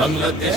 বাংলাদেশ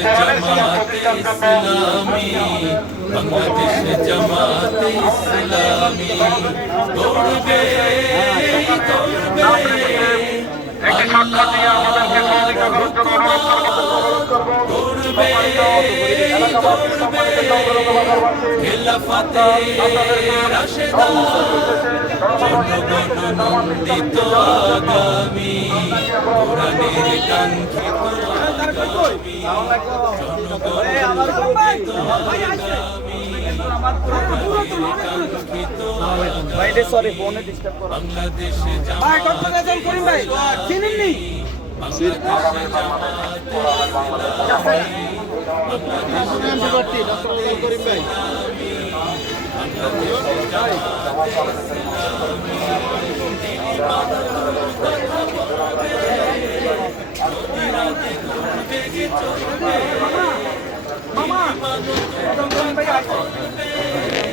জামাতে ইসলামী বাংলাদেশ জামাতে ইসলামী গড়বে গড়বে একটি সাক্ষাৎ দিয়ে আমাদেরকে সহযোগিতা করার জন্য অনুরোধ করব নন্দিত আগামী। কোরআনের কাঙ্ক্ষিত বাংলাদেশে ভাই গেছেন করিম ভাই চিনেননি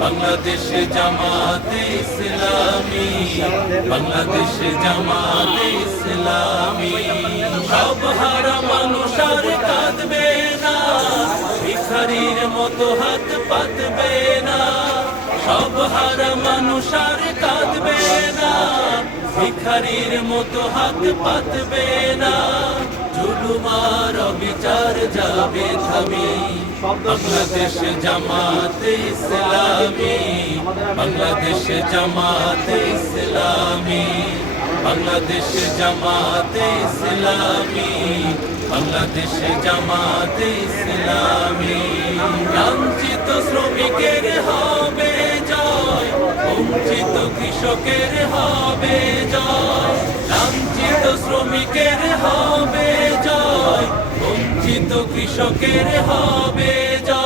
বাংলাদেশে জামাতে ইসলামী, বাংলাদেশে জামাতে ইসলামী। সব হারা মানুষ কাঁদবে না, ভিখারির মতো হাত পাতবে না। সব হারা মানুষ কাঁদবে না, ভিখারির মতো হাত পাতবে না। জুলুমার বিচার যাবে থামি। বাংলাদেশ জামাতে ইসলামী। বাংলাদেশ জামাতে ইসলামী। বাংলাদেশ জামাতে ইসলামী। বাংলাদেশ জামাতে ইসলামী। লাঞ্ছিত শ্রমিকের হবে বঞ্চিত কৃষকের হবে জয় লাঞ্ছিত শ্রমিকের হবে জয় বঞ্চিত কৃষকের হবে জয়।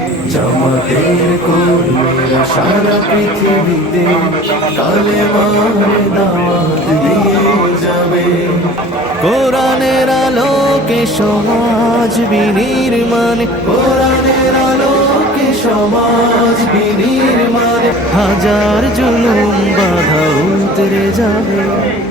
জামাতের কর্মীরা সারা পৃথিবীতে কালে মারে দাওয়াত দিয়ে যাবে। কোরআনের আলোকে সমাজ বিনির্মাণ। কোরআনের আলোকে সমাজ বিনির্মাণ। হাজার জুলুম বাধা উতরে যাবে।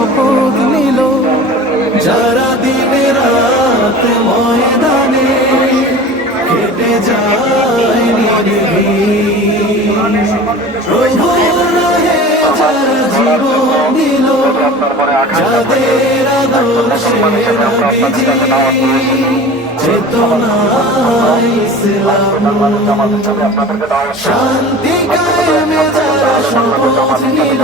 শপথ নিল। যারা দিনে শান্তি কায়েমে যারা শপথ নিল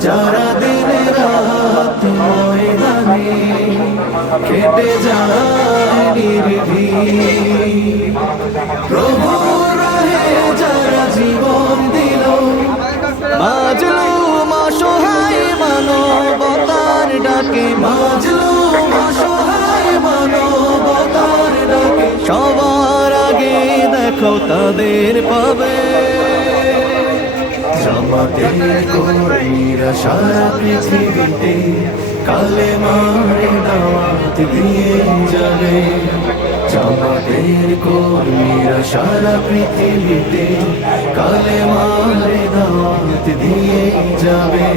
যারা দিনে রাত ময়দানে কেটে যায় প্রভু রাহে যারা জীবন দিল অসহায় মানবতার ডাকে, মাজলুম অসহায় মানবতার ডাকে। সবার আগে দেখো তাদের পাবে। জামাতের কর্মীরা সারা পৃথিবীতে কালে মারে দাওয়াত দিয়ে যাবে। জামাতের কর্মীরা সারা পৃথিবীতে কালে মারে দাওয়াত দিয়ে যাবে।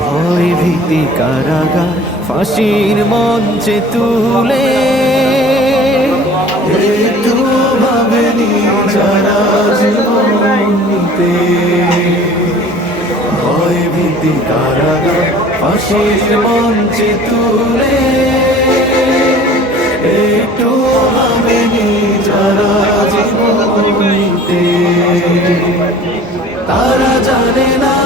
ভয় ভীতি কারাগার, ফাঁসির মঞ্চে তুলে। একটু ভাবেনি যারা ভয় ভীতি কারাগার, ফাঁসির মঞ্চে তুলে। একটু ভাবেনি যারা জীবন নিতে। তারা জানে না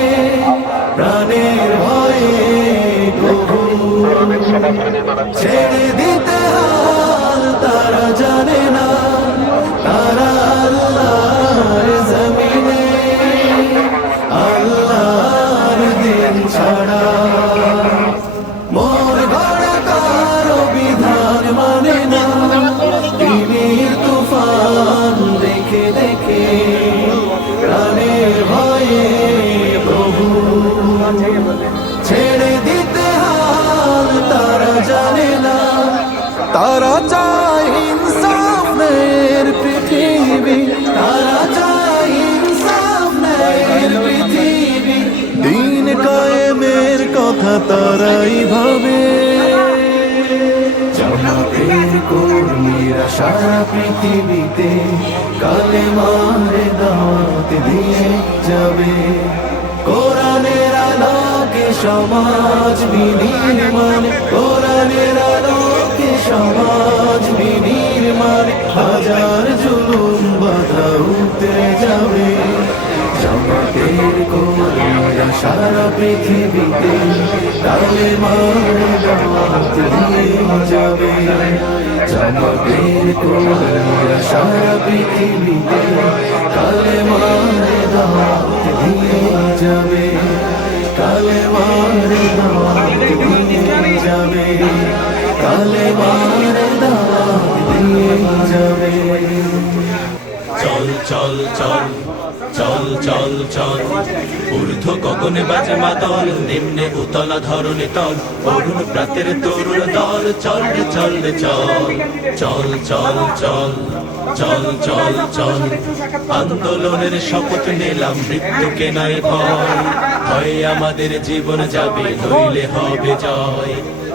প্রাণের ভয়ে ছেড়ে দিতে হাল তারাই ভাবে। সারা পৃথিবীতে কালে মারে দিয়ে যাবে। কোরআনের আলোকে সমাজ বিনির্মাণ, কোরআনের আলোকে সমাজ বিনির্মাণ, হাজার জুলুম বাধা যাবে। কর্মীরা সারা পৃথিবীতে কালে দিয়ে যাবে জামাতের কর্মীরা সারা পৃথিবীতে কালে মারে দাওয়াত দিয়ে যাবে কালে মারে দাওয়াত দিয়ে যাবে কালে মারে দাওয়াত দিয়ে যাবে চল চল চল। চল চল চল। ঊর্ধ্ব গগনে বাজে মাতল নিম্নে উতলা ধরণী তল। অরুণ প্রাতের তরুণ দল, চল চল চল। চল চল চল চল চল চল। আন্দোলনের শপথ নিলাম, মৃত্যুকে নাই ভয়। ভয় আমাদের জীবন যাবে, নইলে হবে জয়।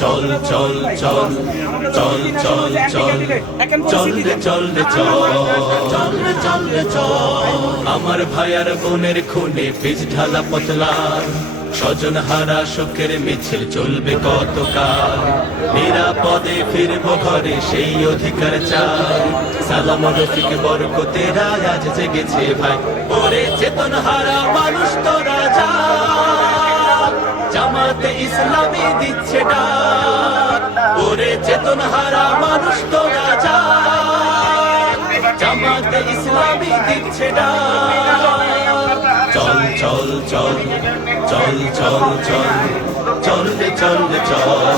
চল চল চল চল চল চল চল চল চল চল আমার ভাইয়ার বোনের খুনে বীজ ঢালা পতলা স্বজন হারা শোকের মিছিল চলবে কতকাল নিরাপদে ফিরব ঘরে সেই অধিকার চাই সালাম রফিক বরকতেরা আজ জেগেছে ভাই ওরে চেতন হারা মানুষ তোরা জামাতে ইসলামী দিচ্ছে ডাক। ওরে চেতন হারা মানুষ তোরা যা জামাতে ইসলামী দিচ্ছে ডাক। চল চল চল চল চল চল চল চল চল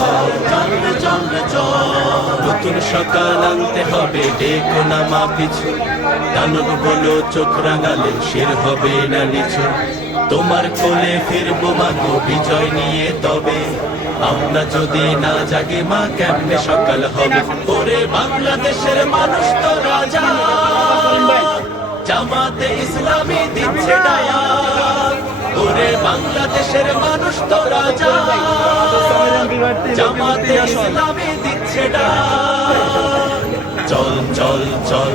চল চল চল। নতুন সকাল আনতে হবে, ডেকো না মা পিছু দানব বলো চোখ রাঙালে, শের হবে না নিচু। তোমার কোলে ফিরবো মাগো বিজয় নিয়ে তবে। আমরা যদি না জাগে মা, কেমনে সকাল হবে? ওরে বাংলাদেশের মানুষ তো রাজা। জামাতে ইসলামী দিচ্ছে ওরে বাংলাদেশের মানুষ তো রাজা। জামাতে ইসলামী দিচ্ছে চল চল চল।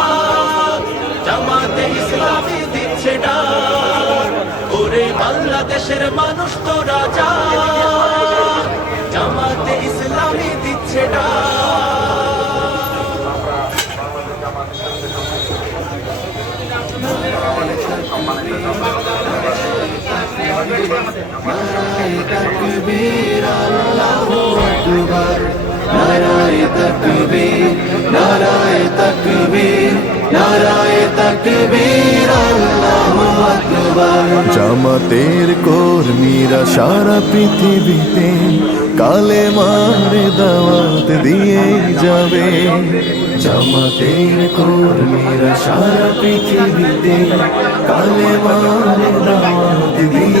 বাংলাদেশের মানুষ তো রাজা। জামাতে ইসলামী দিচ্ছে না আকবার নারায়ে তকবীর নারায়ে জামাতের কর্মীরা সারা পৃথিবীতে কালে মারে দাওয়াত দিয়ে যাবে জামাতের কর্মীরা সারা পৃথিবীতে কালে মারে দাওয়াত দিয়ে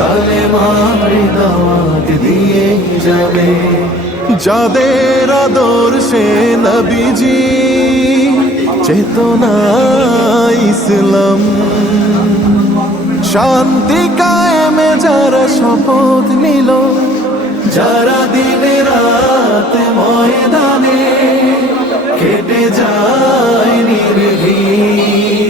কালে দাওয়াত দিয়ে যাদের আদর্শে নবীজি, চেতনা ইসলাম। শান্তি কায়েমে যারা শপথ নিল, যারা দিনে রাত ময়দানে কেটে যায় নির্ভীক।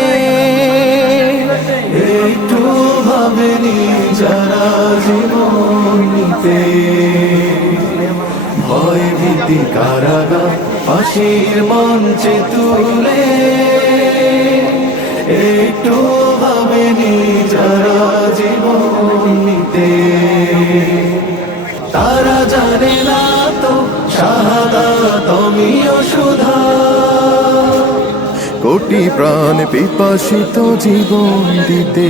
যারা জীবন ভয় ভীতি কারাগার, ফাঁসির মঞ্চে তুলে একটু ভাবেনি যারা জীবন নিতে। তারা জানে না তো শাহাদা তুমিও সুধা। কোটি প্রাণ পিপাসিত জীবন দিতে।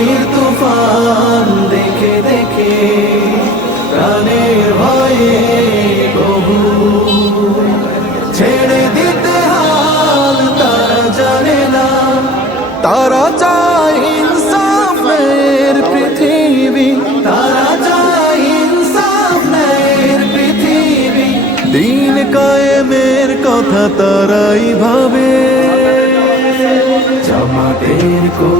তিমির তুফান দেখে দেখে প্রাণের ভয়ে কবু ছেড়ে দিতে হাল তারা জানে না। তারা চায় ইনসাফের পৃথিবী। তারা চায় ইনসাফের পৃথিবী। দিন কথা তারাই ভাবে। জামাতের কর্মীরা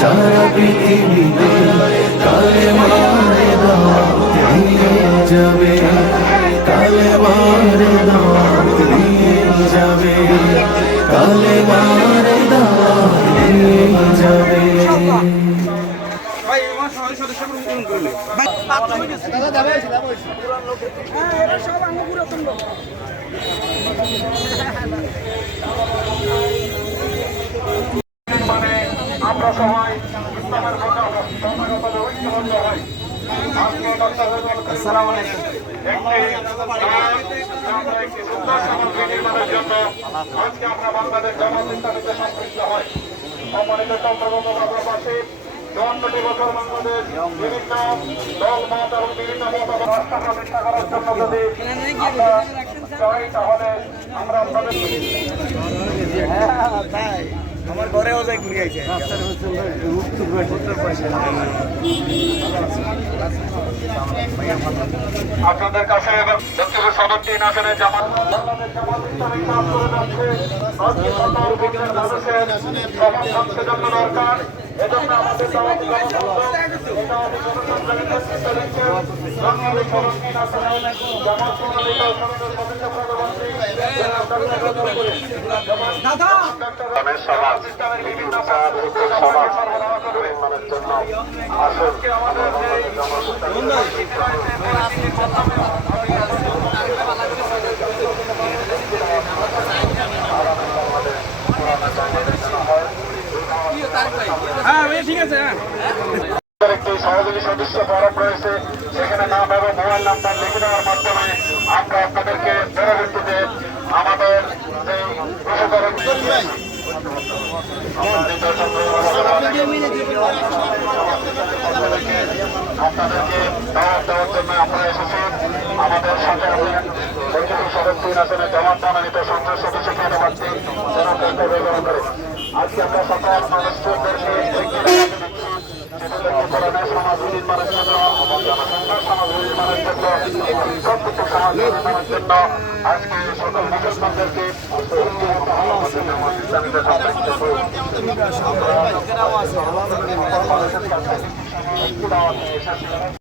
সারা পৃথিবীতে কালে মারে দাওয়াত দিয়ে যাবে। কালে মারে দাওয়াত দিয়ে যাবে। কালে মারে দাওয়াত দিয়ে যাবে ভাই আমার সবাই আমরা সবাই ইসলামের কথা ধর্মের কথা ঐক্যবদ্ধ হই। আমরা আমরা চুয়ান্নটি বছর বাংলাদেশ বিভিন্ন দল মত এবং বিভিন্ন মত রাষ্ট্র প্রতিষ্ঠা করার জন্য যদি আমরা চাই তাহলে আমরা তাই আমার ঘরেও যাই ঘুরে আইছে। আপনাদের কাছে দক্ষিণ সদর আসনে জামাত আমাদের জামাত সমাজ বিভিন্ন সমাজ মানুষের জন্য আসলে হ্যাঁ ঠিক আছে হ্যাঁ। একটি সহযোগী সদস্য ফরম রয়েছে সেখানে নাম এবং মোবাইল নাম্বার লিখে দেওয়ার মাধ্যমে আমরা আপনাদেরকে পরবর্তীতে আমাদের আপনাদেরকে দাওয়াত দেওয়ার আমাদের সাথে সদর তিন আসনে জামাত মনোনীত সংসদ সদস্য আজকে আমরা সকল মানুষদেরকে নির্মাণের জন্য আজকে সকল মুসলমানদেরকে সম্পৃক্ত